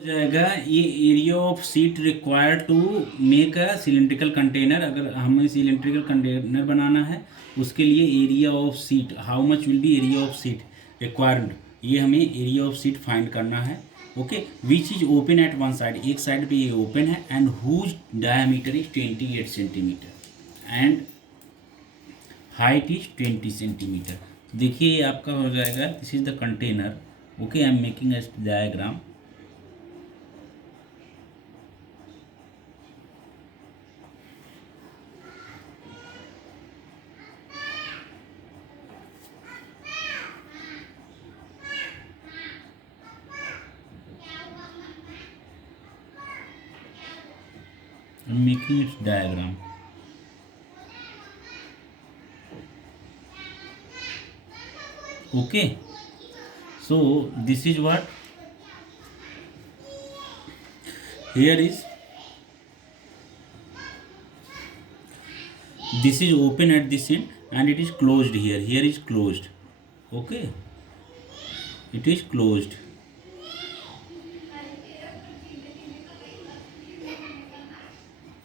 हो जाएगा ये area of sheet required to make a cylindrical container. अगर हमें सिलेंड्रिकल कंटेनर बनाना है उसके लिए area of sheet, how much will be area of sheet required, ये हमें एरिया ऑफ सीट फाइंड करना है। Okay, which is open at one side, एक साइड पे ये ओपन है, and whose diameter is 28 centimetre and height is 20 centimetre. देखिए ये आपका हो जाएगा, this is the container. Okay, I am making a diagram. I'm making its diagram. Okay, so this is what here is. This is open at this end and it is closed here. Here is closed. Okay, it is closed.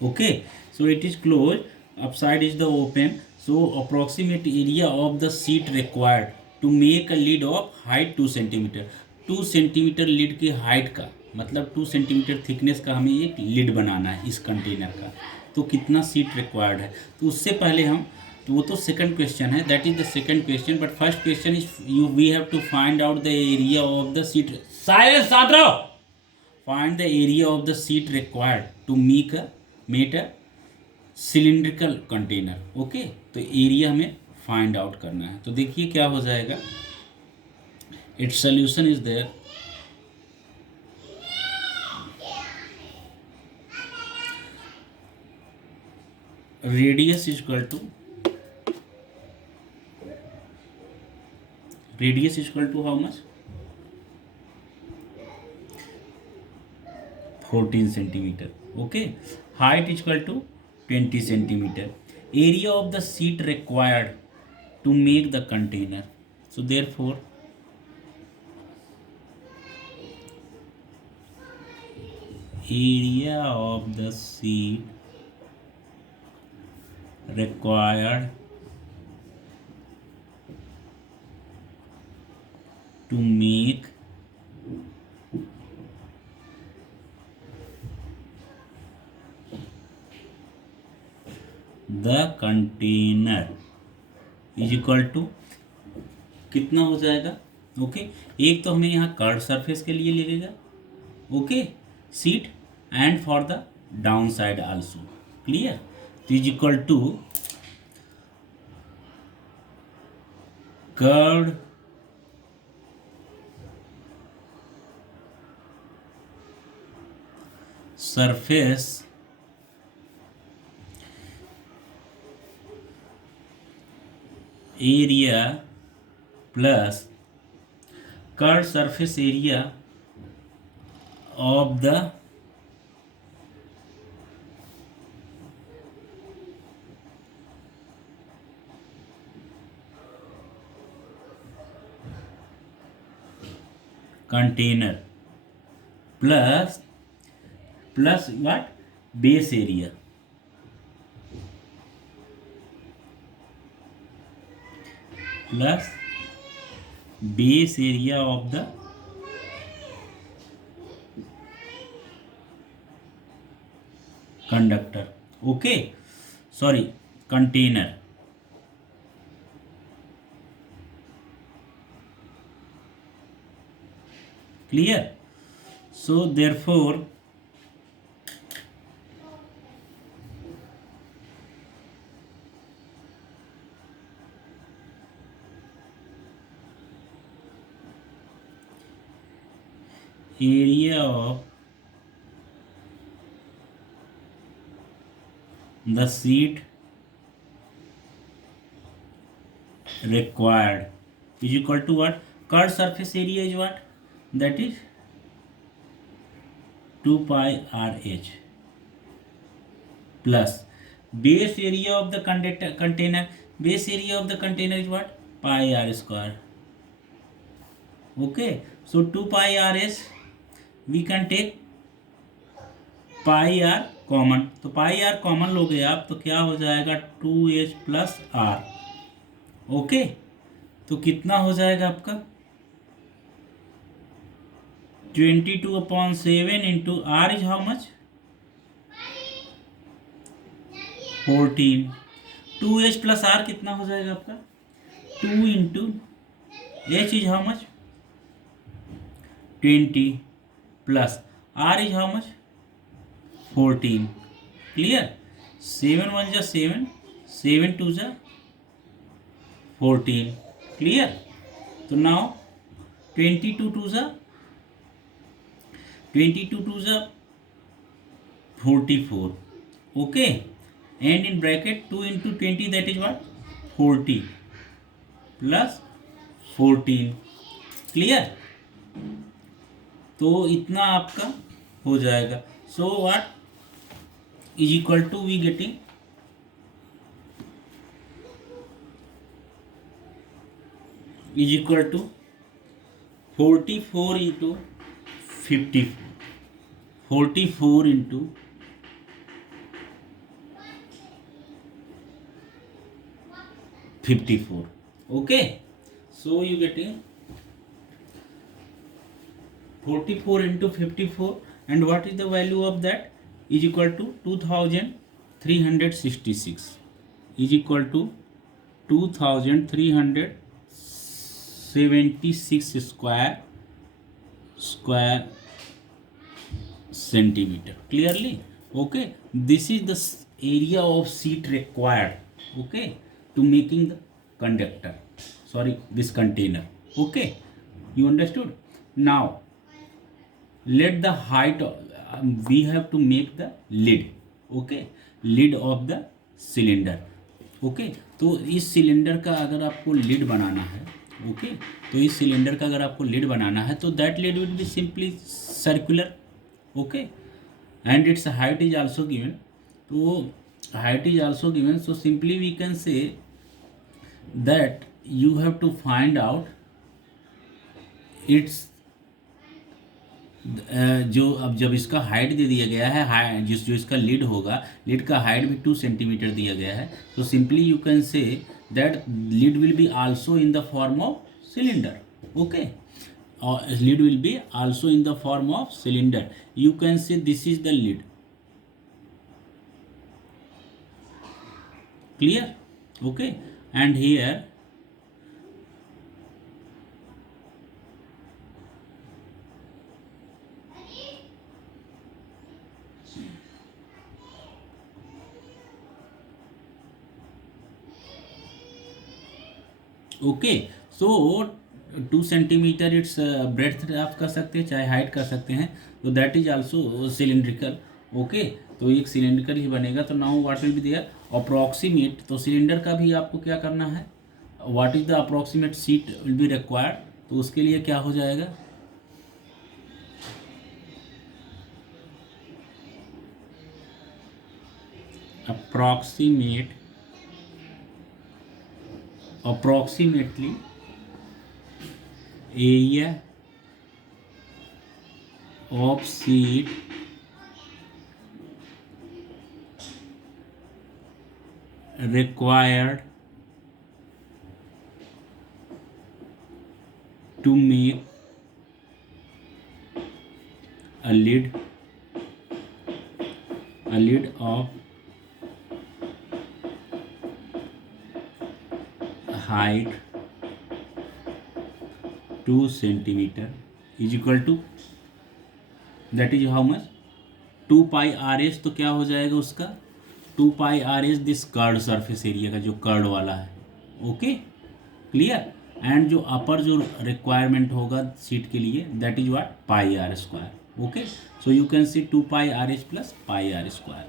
Okay, so it is closed. Upside is the open. So approximate area of the seat required to make a lid of height 2 centimetre. 2 centimetre lead की हाइट का मतलब 2 centimetre thickness का हमें एक लीड बनाना है इस कंटेनर का। तो कितना सीट रिक्वायर्ड है, तो उससे पहले हम, तो वो तो सेकंड क्वेश्चन है, that is the second question, but first question is you we have to find out the area of the sheet. Silence, शांत रहो। Find the area of the sheet required to make a cylindrical container. Okay, तो area हमें find out करना है। तो देखिए क्या हो जाएगा, its solution is there. Radius is equal to how much, 14 centimetre. Okay, height is equal to 20 centimetre. Area of the sheet required to make the container, so therefore area of the seat required to make the container is equal to कितना हो जाएगा। ओके, एक तो हमें यहाँ curve surface के लिए लगेगा, okay, sheet, and for the down side also. Clear, तो is equal to curved surface area plus curved surface area of the container plus what, base area plus base area of the conductor। okay, sorry, container। clear, so therefore area of the seat required is equal to what, curved surface area is what, that is 2 pi RH plus base area of the container, base area of the container is what, pi r square। okay, so 2 pi rs we can take pi r common, तो pi r common लोगे आप तो क्या हो जाएगा 2h plus are. Okay, तो कितना हो जाएगा आपका 22/7 into r is how much 14। 2h plus r कितना हो जाएगा आपका 2 into h is how much 20 plus r is how much 14। Clear, 7 1 जा 7, 7 2 जा 14। क्लियर, तो नाउ 22 2 जा 44। Okay, and in bracket 2 into 20 that is what 40 plus 14। Clear, तो इतना आपका हो जाएगा। So what is equal to we getting is equal to 44 into 50, 44 into 54। okay, so you getting 44 into 54, and what is the value of that is equal to 2366 is equal to 2376 square centimeter. Clearly, okay, this is the area of sheet required, okay, to making the conductor, sorry, this container. Okay, you understood. Now let the height we have to make the lid, okay, lid of the cylinder. Okay, तो इस सिलेंडर का अगर आपको लिड बनाना है, ओके, तो इस सिलेंडर का अगर आपको लिड बनाना है तो that lid will be simply circular. Okay, and its height is also given, तो height is also given, so simply we can say that you have to find out its जो अब जब इसका हाइट दे दिया गया है, जो इसका लीड होगा, लीड का हाइट भी 2 सेंटीमीटर दिया गया है, तो simply you can say that lead will be also in the form of cylinder. Okay, lead will be also in the form of cylinder. You can say this is the lead. Clear, okay, and here okay, so 2 centimetre it's breath आप कर सकते हैं, चाहे हाइट कर सकते हैं, तो that is also cylindrical. Okay, तो एक सिलेंड्रिकल ही बनेगा। तो now what will be there approximate, तो सिलेंडर का भी आपको क्या करना है, what is the approximate sheet will be required, तो उसके लिए क्या हो जाएगा approximately area of sheet required to make a lid of height 2 centimeter is equal to that is how much 2 pi RS। तो क्या हो जाएगा उसका 2 pi RS this curved surface area का जो कर्ड वाला है। ओके, क्लियर, एंड जो अपर जो रिक्वायरमेंट होगा सीट के लिए that is what pi r square. Okay, so you can see 2 pi RS plus pi r square.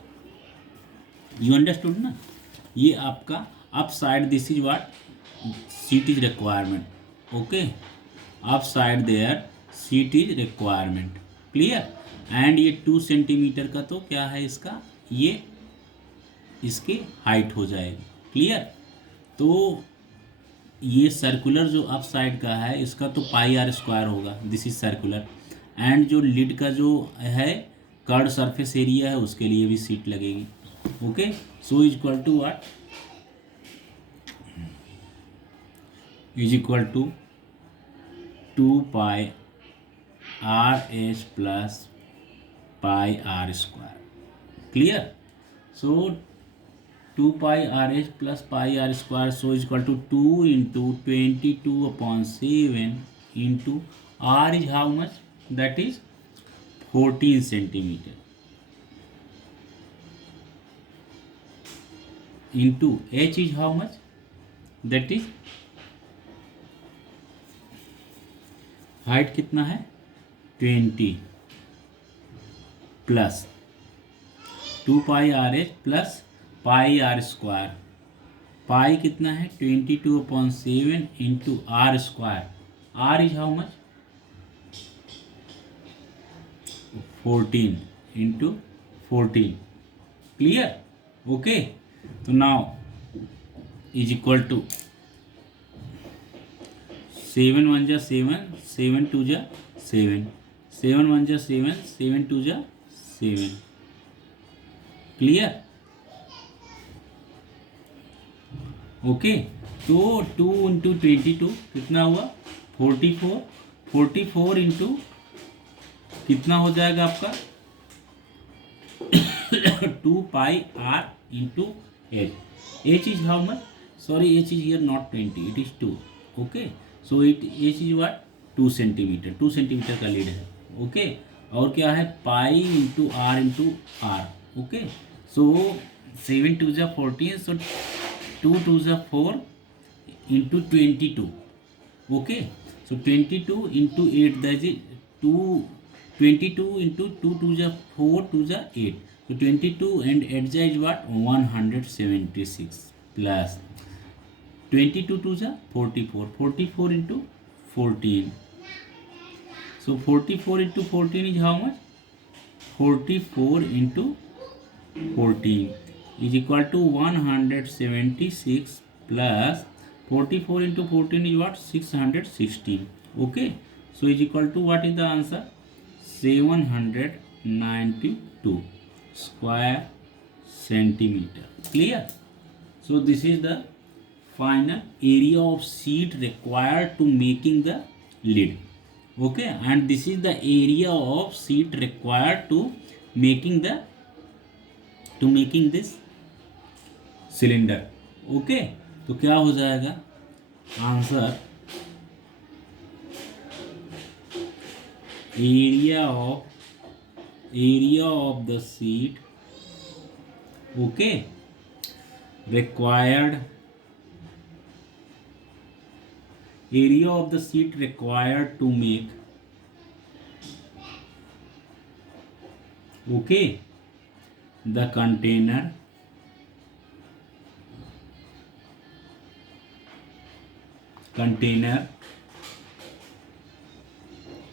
You understood ना, ये आपका up side this is what sheet is requirement. Okay, up side there sheet is requirement. Clear, and ये 2 centimetre का तो क्या है इसका, ये इसकी हाइट हो जाएगी। क्लियर, तो ये सर्कुलर जो अप साइड का है इसका तो पाई आर स्क्वायर होगा, दिस इज सर्कुलर, एंड जो लिड का जो है कर्ड सरफेस एरिया है उसके लिए भी सीट लगेगी. Okay, so is equal to what, is equal to 2 pi r h plus pi r square. Clear? So 2 pi r h plus pi r square, so is equal to 2 into 22/7 into r is how much, that is 14 centimetre, into h is how much, that is height कितना है 20 plus 2 pi r h plus pi r square. Pi कितना है 22/7 into r square. R is how much 14 into 14. Clear? Okay, तो now is equal to 7 1 जा 7, 7 2 जा 7, 7 1 जा 7, 7 2 जा 7. Clear? Okay, तो 2 इंटू 22 कितना हुआ 44, 44 इंटू कितना हो जाएगा आपका 2 pi r into h. H is how much, sorry h is here not 20, it is 2. Okay, so it h is what 2 centimetre, 2 centimetre का लीड है. ओके, और क्या है pi into r. Okay, so 7 2 जा 14, सो 2 2 जा 4 into 22. Okay, so 22 into 8, that is 2, 22 into 2 2 जा 4, 2 जा 8. So 22 and 8 जा is what 176 plus 22 2 जा 44, 44 into 14. So 44 into 14 is how much 44 into 14 is equal to 176 plus 44 into 14 is what 616. Okay, so is equal to what is the answer 792 square centimeter. Clear? So this is the final area of sheet required to making the lid. Okay, and this is the area of sheet required to making this cylinder. Okay, तो क्या हो जाएगा answer area of the sheet, okay, required, area of the sheet required to make, okay, the container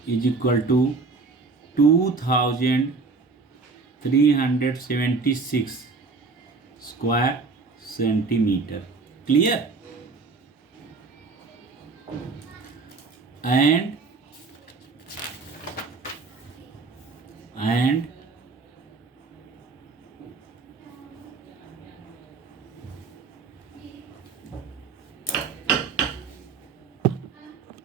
is equal to 2376 square centimeter. Clear? And